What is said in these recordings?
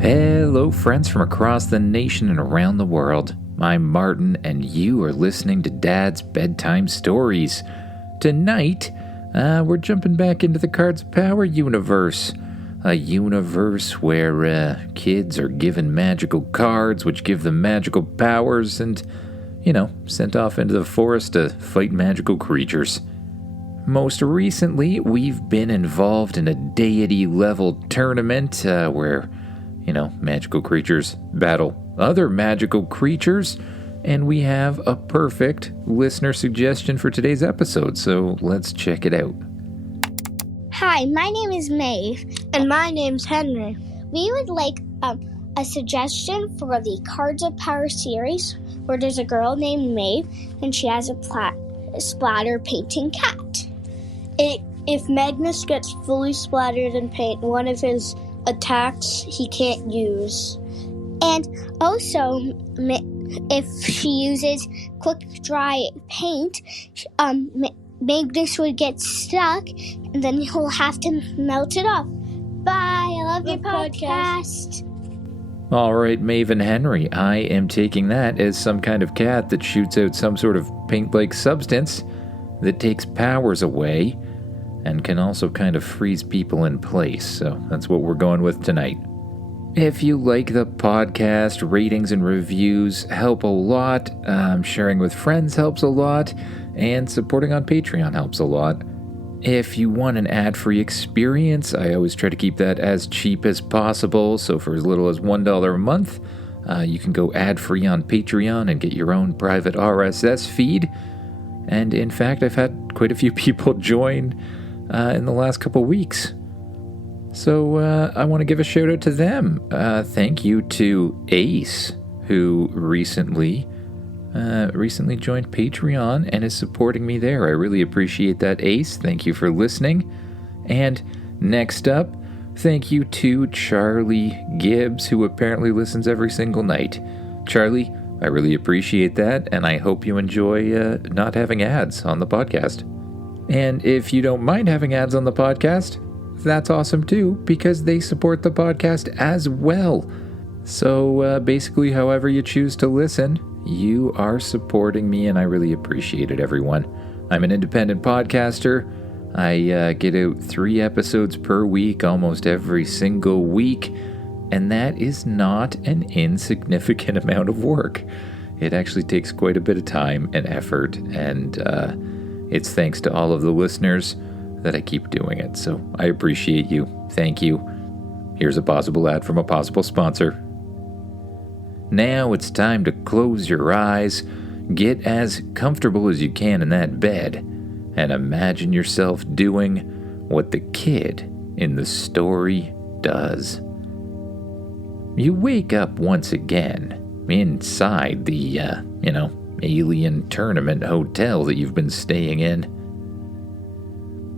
Hello, friends from across the nation and around the world. I'm Martin, and you are listening to Dad's Bedtime Stories. Tonight, we're jumping back into the Cards of Power universe. A universe where kids are given magical cards which give them magical powers and, sent off into the forest to fight magical creatures. Most recently, we've been involved in a deity-level tournament where magical creatures battle other magical creatures, and we have a perfect listener suggestion for today's episode, so let's check it out. Hi, my name is Maeve. And my name's Henry. We would like a suggestion for the Cards of Power series, where there's a girl named Maeve, and she has a splatter painting cat. If Magnus gets fully splattered in paint, one of his attacks he can't use. And also, if she uses quick dry paint, Magnus would get stuck, and then he'll have to melt it off. Bye, I love your podcast. All right, Maeve and Henry, I am taking that as some kind of cat that shoots out some sort of paint-like substance that takes powers away and can also kind of freeze people in place, so that's what we're going with tonight. If you like the podcast, ratings and reviews help a lot, sharing with friends helps a lot, and supporting on Patreon helps a lot. If you want an ad-free experience, I always try to keep that as cheap as possible, so for as little as $1 a month, you can go ad-free on Patreon and get your own private RSS feed. And in fact, I've had quite a few people join in the last couple weeks. So I want to give a shout out to them. Thank you to Ace, who recently joined Patreon and is supporting me there. I really appreciate that, Ace. Thank you for listening. And next up, thank you to Charlie Gibbs, who apparently listens every single night. Charlie, I really appreciate that, and I hope you enjoy not having ads on the podcast. And if you don't mind having ads on the podcast, that's awesome too, because they support the podcast as well. So basically, however you choose to listen, you are supporting me, and I really appreciate it, everyone. I'm an independent podcaster. I get out 3 episodes per week, almost every single week, and that is not an insignificant amount of work. It actually takes quite a bit of time and effort, and it's thanks to all of the listeners that I keep doing it, so I appreciate you. Thank you. Here's a possible ad from a possible sponsor. Now it's time to close your eyes, get as comfortable as you can in that bed, and imagine yourself doing what the kid in the story does. You wake up once again inside the, alien tournament hotel that you've been staying in.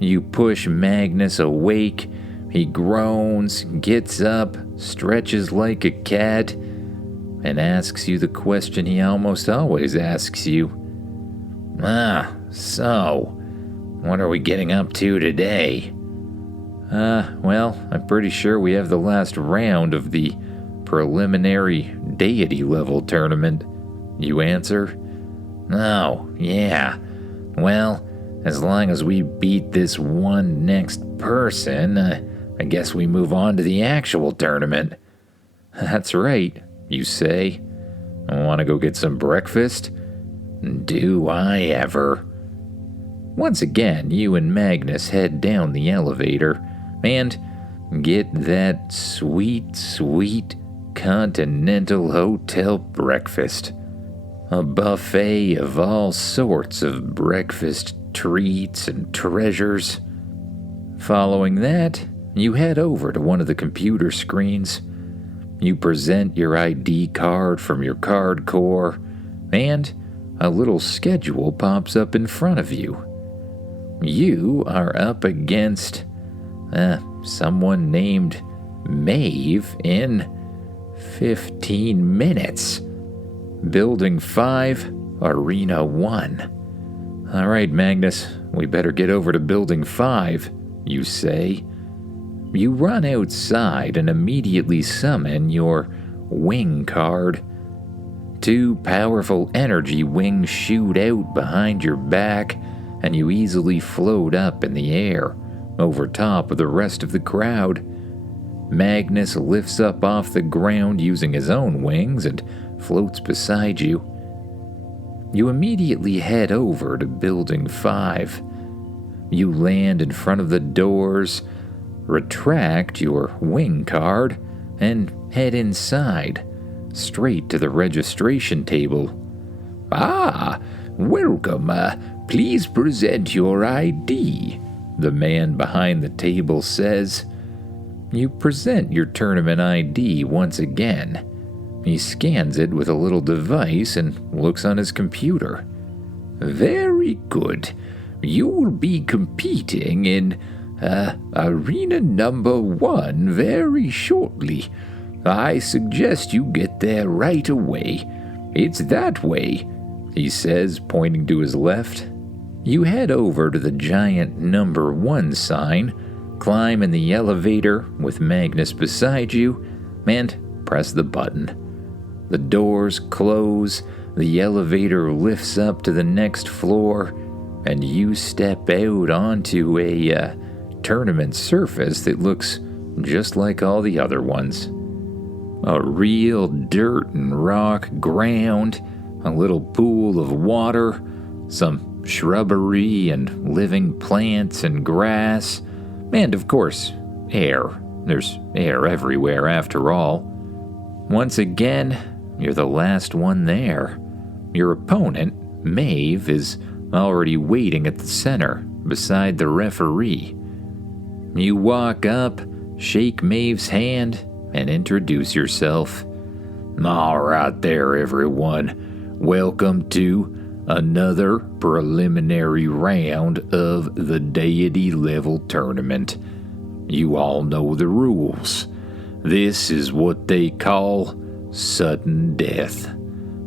You push Magnus awake. He groans, gets up, stretches like a cat, and asks you the question he almost always asks you. So, what are we getting up to today? Well, I'm pretty sure we have the last round of the preliminary deity-level tournament. You answer. Oh, yeah. Well, as long as we beat this one next person, I guess we move on to the actual tournament. That's right, you say. Want to go get some breakfast? Do I ever? Once again, you and Magnus head down the elevator and get that sweet, sweet continental hotel breakfast. A buffet of all sorts of breakfast treats and treasures. Following that, you head over to one of the computer screens. You present your ID card from your card core, and a little schedule pops up in front of you. You are up against someone named Maeve in 15 minutes. Building 5, Arena 1. All right, Magnus, we better get over to Building 5, you say. You run outside and immediately summon your wing card. 2 powerful energy wings shoot out behind your back, and you easily float up in the air, over top of the rest of the crowd. Magnus lifts up off the ground using his own wings and floats beside you. You immediately head over to Building 5. You land in front of the doors, retract your wing card, and head inside, straight to the registration table. Ah, welcome. Please present your ID, the man behind the table says. You present your tournament ID once again. He scans it with a little device and looks on his computer. Very good. You will be competing in Arena number 1 very shortly. I suggest you get there right away. It's that way, he says, pointing to his left. You head over to the giant number 1 sign, climb in the elevator with Magnus beside you, and press the button. The doors close, the elevator lifts up to the next floor, and you step out onto a tournament surface that looks just like all the other ones. A real dirt and rock ground, a little pool of water, some shrubbery and living plants and grass, and of course, air. There's air everywhere after all. Once again, you're the last one there. Your opponent, Maeve, is already waiting at the center, beside the referee. You walk up, shake Maeve's hand, and introduce yourself. All right there, everyone. Welcome to another preliminary round of the deity level tournament. You all know the rules. This is what they call sudden death.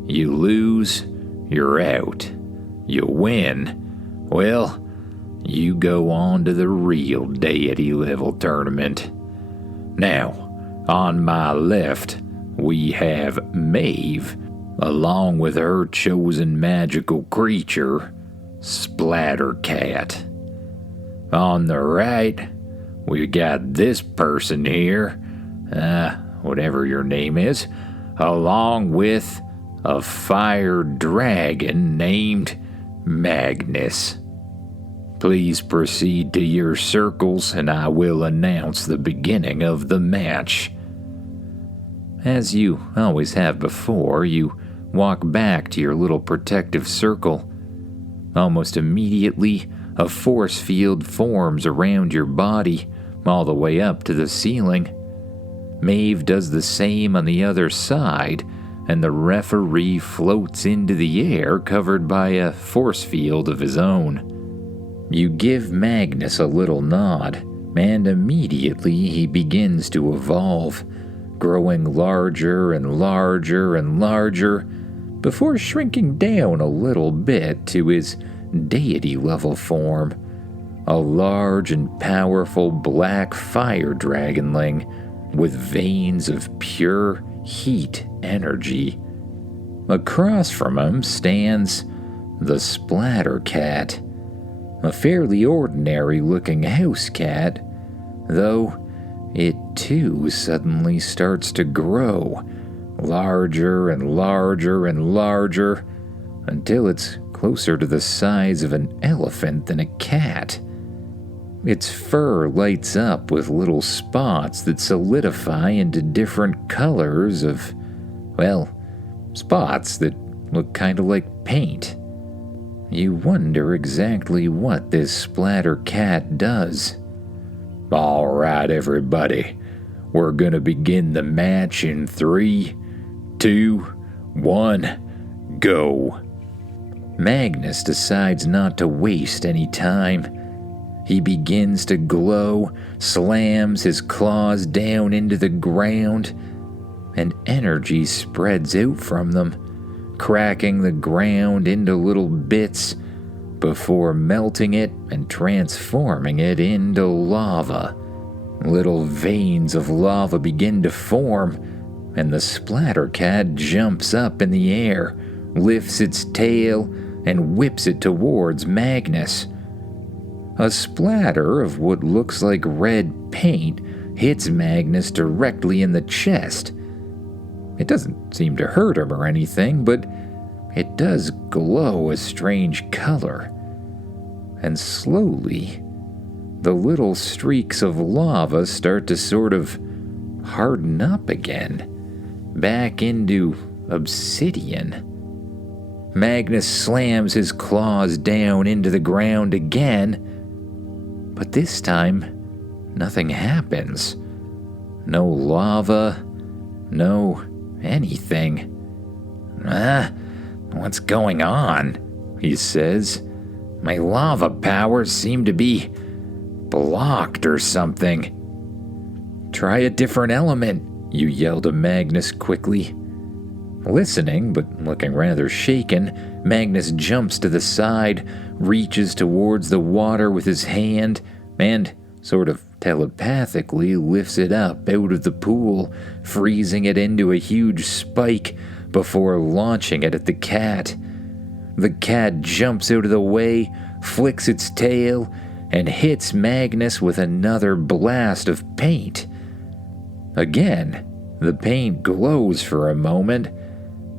You lose, you're out. You win, well, you go on to the real deity level tournament. Now, on my left, we have Maeve, along with her chosen magical creature, Splatter Cat. On the right, we got this person here, whatever your name is, along with a fire dragon named Magnus. Please proceed to your circles and I will announce the beginning of the match. As you always have before, you walk back to your little protective circle. Almost immediately, a force field forms around your body, all the way up to the ceiling. Maeve does the same on the other side, and the referee floats into the air covered by a force field of his own. You give Magnus a little nod, and immediately he begins to evolve, growing larger and larger and larger, before shrinking down a little bit to his deity-level form, a large and powerful black fire dragonling with veins of pure heat energy. Across from him stands the Splatter Cat, a fairly ordinary-looking house cat, though it too suddenly starts to grow, larger and larger and larger, until it's closer to the size of an elephant than a cat. Its fur lights up with little spots that solidify into different colors of, well, spots that look kind of like paint. You wonder exactly what this Splatter Cat does. All right, everybody. We're gonna begin the match in 3, 2, 1, go. Magnus decides not to waste any time. He begins to glow, slams his claws down into the ground, and energy spreads out from them, cracking the ground into little bits before melting it and transforming it into lava. Little veins of lava begin to form, and the Splatter cat jumps up in the air, lifts its tail, and whips it towards Magnus. A splatter of what looks like red paint hits Magnus directly in the chest. It doesn't seem to hurt him or anything, but it does glow a strange color. And slowly, the little streaks of lava start to sort of harden up again, back into obsidian. Magnus slams his claws down into the ground again, but this time, nothing happens. No lava, no anything. What's going on? He says. My lava powers seem to be blocked or something. Try a different element, you yell to Magnus quickly. Listening, but looking rather shaken, Magnus jumps to the side, reaches towards the water with his hand, and, sort of telepathically, lifts it up out of the pool, freezing it into a huge spike before launching it at the cat. The cat jumps out of the way, flicks its tail, and hits Magnus with another blast of paint. Again, the paint glows for a moment,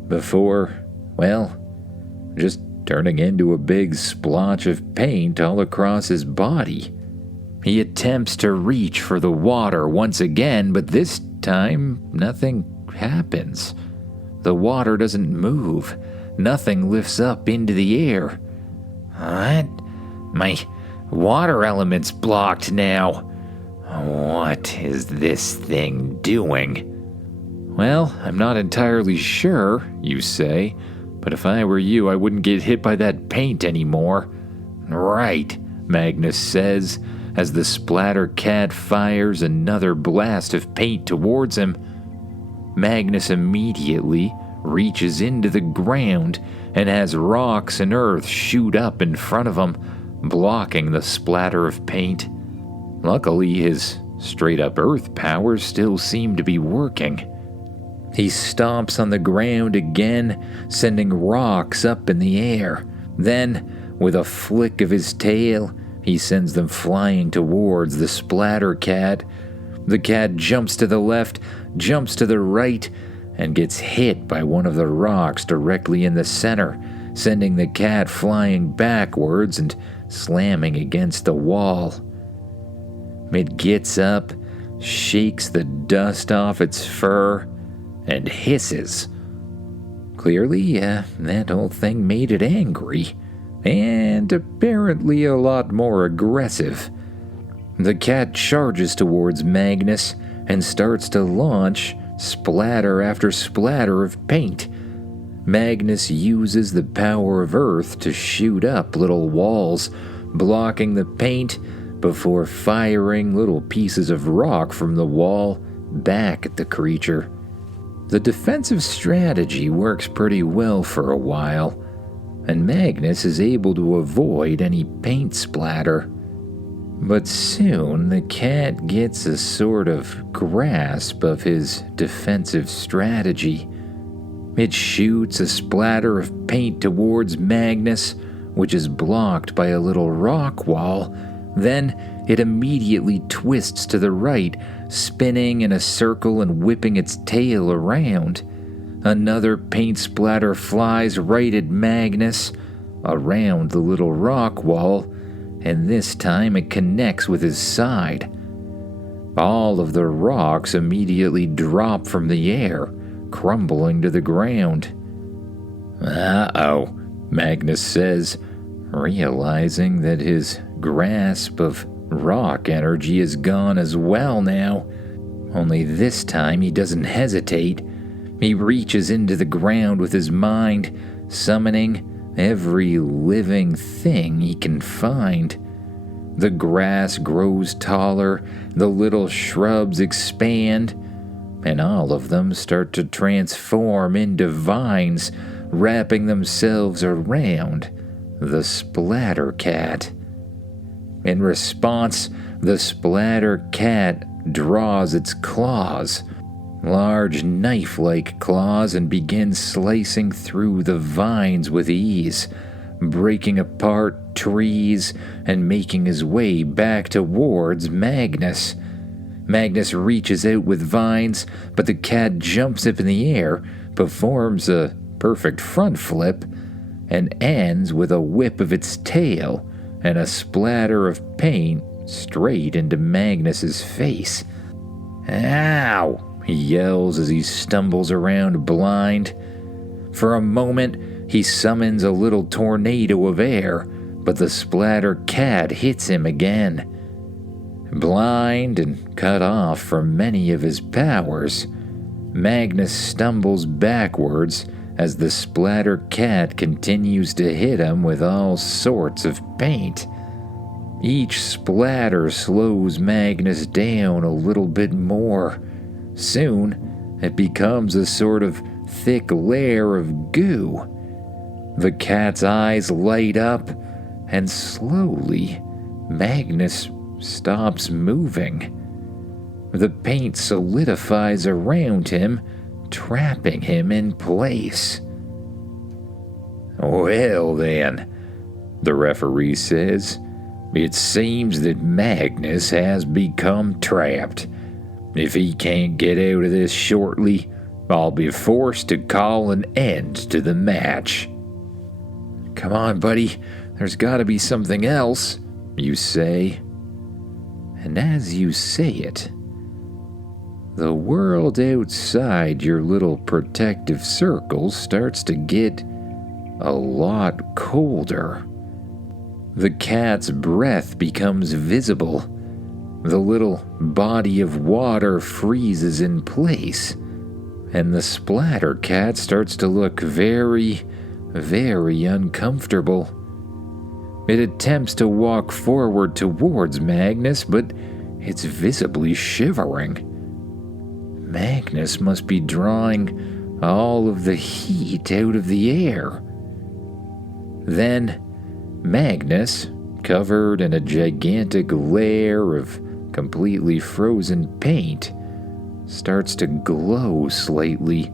before, well, just turning into a big splotch of paint all across his body. He attempts to reach for the water once again, but this time nothing happens. The water doesn't move. Nothing lifts up into the air. What? My water element's blocked now. What is this thing doing? Well, I'm not entirely sure, you say, but if I were you, I wouldn't get hit by that paint anymore. Right, Magnus says, as the Splatter cat fires another blast of paint towards him. Magnus immediately reaches into the ground and has rocks and earth shoot up in front of him, blocking the splatter of paint. Luckily, his straight-up earth powers still seem to be working. He stomps on the ground again, sending rocks up in the air. Then, with a flick of his tail, he sends them flying towards the Splatter cat. The cat jumps to the left, jumps to the right, and gets hit by one of the rocks directly in the center, sending the cat flying backwards and slamming against the wall. It gets up, shakes the dust off its fur, and hisses. Clearly, that whole thing made it angry, and apparently a lot more aggressive. The cat charges towards Magnus and starts to launch splatter after splatter of paint. Magnus uses the power of Earth to shoot up little walls, blocking the paint before firing little pieces of rock from the wall back at the creature. The defensive strategy works pretty well for a while, and Magnus is able to avoid any paint splatter. But soon the cat gets a sort of grasp of his defensive strategy. It shoots a splatter of paint towards Magnus, which is blocked by a little rock wall. Then it immediately twists to the right, spinning in a circle and whipping its tail around. Another paint splatter flies right at Magnus, around the little rock wall, and this time it connects with his side. All of the rocks immediately drop from the air, crumbling to the ground. Uh-oh, Magnus says, realizing that his grasp of rock energy is gone as well now. Only this time he doesn't hesitate. He reaches into the ground with his mind, summoning every living thing he can find. The grass grows taller, the little shrubs expand, and all of them start to transform into vines, wrapping themselves around the Splatter cat. In response, the Splatter cat draws its claws, large knife-like claws, and begins slicing through the vines with ease, breaking apart trees and making his way back towards Magnus. Magnus reaches out with vines, but the cat jumps up in the air, performs a perfect front flip, and ends with a whip of its tail and a splatter of paint straight into Magnus's face. "Ow!" he yells as he stumbles around blind. For a moment, he summons a little tornado of air, but the splatter cat hits him again. Blind and cut off from many of his powers, Magnus stumbles backwards as the splatter cat continues to hit him with all sorts of paint. Each splatter slows Magnus down a little bit more. Soon, it becomes a sort of thick layer of goo. The cat's eyes light up, and slowly, Magnus stops moving. The paint solidifies around him, trapping him in place. "Well then," the referee says, "it seems that Magnus has become trapped. If he can't get out of this shortly, I'll be forced to call an end to the match." "Come on, buddy, there's gotta be something else," you say. And as you say it, the world outside your little protective circle starts to get a lot colder. The cat's breath becomes visible. The little body of water freezes in place, and the splatter cat starts to look very, very uncomfortable. It attempts to walk forward towards Magnus, but it's visibly shivering. Magnus must be drawing all of the heat out of the air. Then, Magnus, covered in a gigantic layer of completely frozen paint, starts to glow slightly.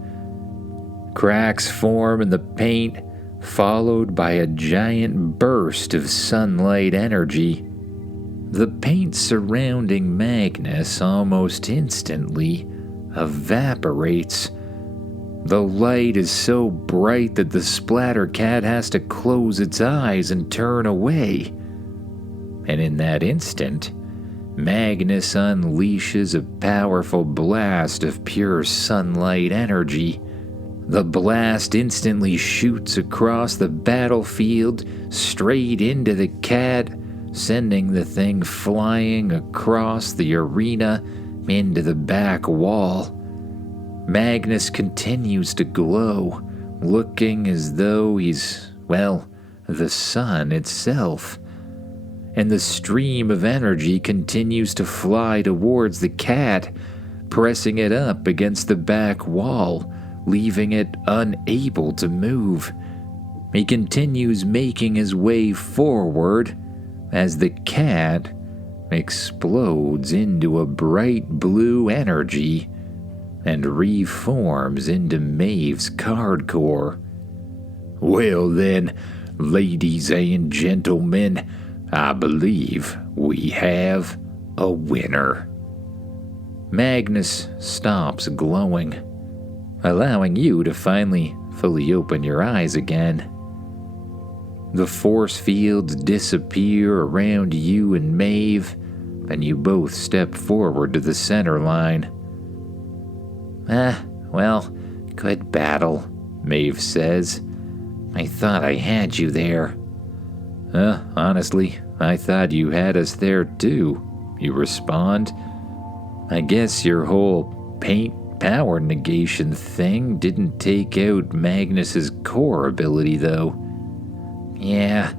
Cracks form in the paint, followed by a giant burst of sunlight energy. The paint surrounding Magnus almost instantly evaporates. The light is so bright that the splatter cat has to close its eyes and turn away. And in that instant, Magnus unleashes a powerful blast of pure sunlight energy. The blast instantly shoots across the battlefield straight into the cat, sending the thing flying across the arena into the back wall. Magnus continues to glow, looking as though he's, well, the sun itself. And the stream of energy continues to fly towards the cat, pressing it up against the back wall, leaving it unable to move. He continues making his way forward as the cat explodes into a bright blue energy and reforms into Maeve's card core. "Well then, ladies and gentlemen, I believe we have a winner." Magnus stops glowing, allowing you to finally fully open your eyes again. The force fields disappear around you and Maeve, and you both step forward to the center line. Well, good battle," Maeve says. "I thought I had you there." Honestly, I thought you had us there too," you respond. "I guess your whole paint power negation thing didn't take out Magnus's core ability though." "Yeah,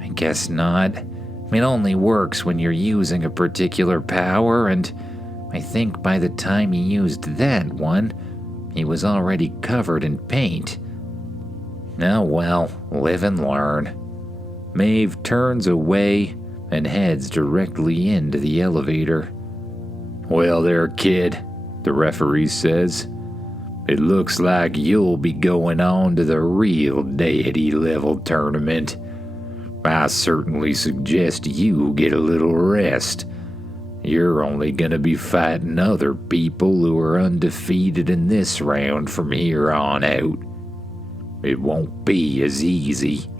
I guess not. It only works when you're using a particular power, and I think by the time he used that one, he was already covered in paint." "Oh well, live and learn." Maeve turns away and heads directly into the elevator. Well there, kid, the referee says. It looks like you'll be going on to the real deity level tournament. I certainly suggest you get a little rest. You're only gonna be fighting other people who are undefeated in this round from here on out. It won't be as easy.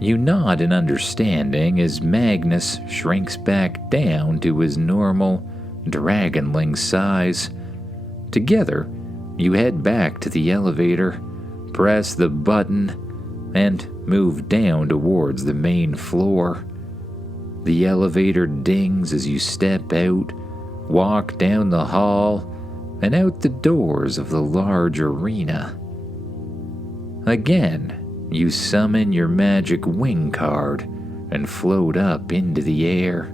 You nod in understanding as Magnus shrinks back down to his normal dragonling size. Together, you head back to the elevator, press the button, and move down towards the main floor. The elevator dings as you step out, walk down the hall, and out the doors of the large arena. Again, you summon your magic wing card and float up into the air.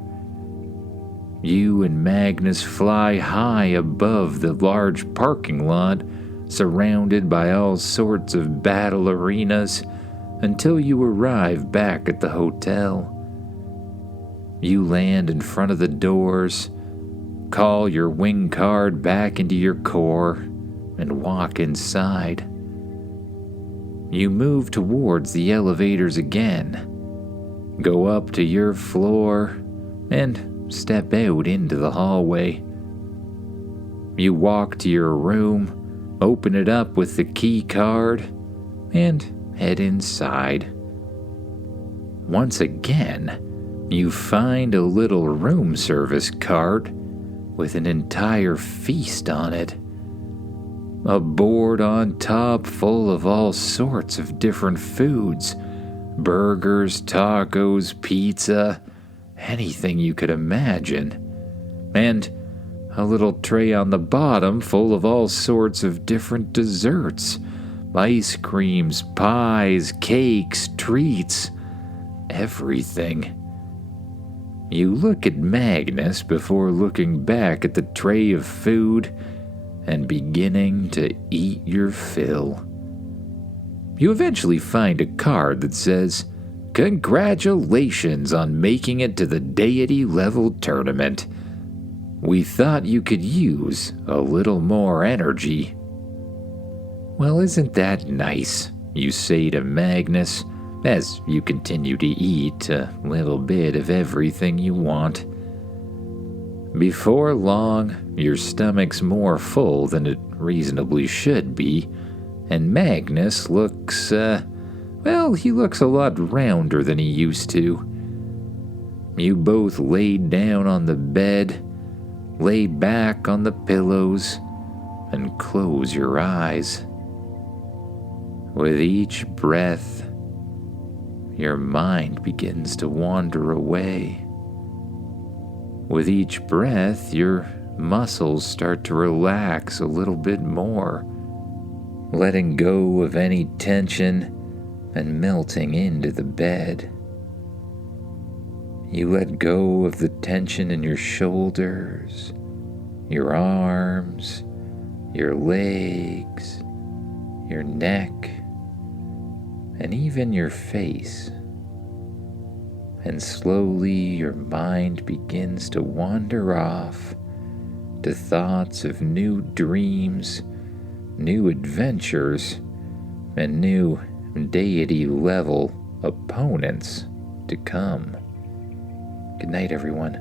You and Magnus fly high above the large parking lot, surrounded by all sorts of battle arenas, until you arrive back at the hotel. You land in front of the doors, call your wing card back into your core, and walk inside. You move towards the elevators again, go up to your floor, and step out into the hallway. You walk to your room, open it up with the key card, and head inside. Once again, you find a little room service cart with an entire feast on it. A board on top full of all sorts of different foods. Burgers, tacos, pizza, anything you could imagine. And a little tray on the bottom full of all sorts of different desserts. Ice creams, pies, cakes, treats, everything. You look at Magnus before looking back at the tray of food and beginning to eat your fill. You eventually find a card that says, "Congratulations on making it to the deity level tournament. We thought you could use a little more energy." "Well, isn't that nice?" you say to Magnus as you continue to eat a little bit of everything you want. Before long, your stomach's more full than it reasonably should be, and Magnus looks, he looks a lot rounder than he used to. You both lay down on the bed, lay back on the pillows, and close your eyes. With each breath, your mind begins to wander away. With each breath, your muscles start to relax a little bit more, letting go of any tension and melting into the bed. You let go of the tension in your shoulders, your arms, your legs, your neck, and even your face. And slowly your mind begins to wander off to thoughts of new dreams, new adventures, and new deity-level opponents to come. Good night, everyone.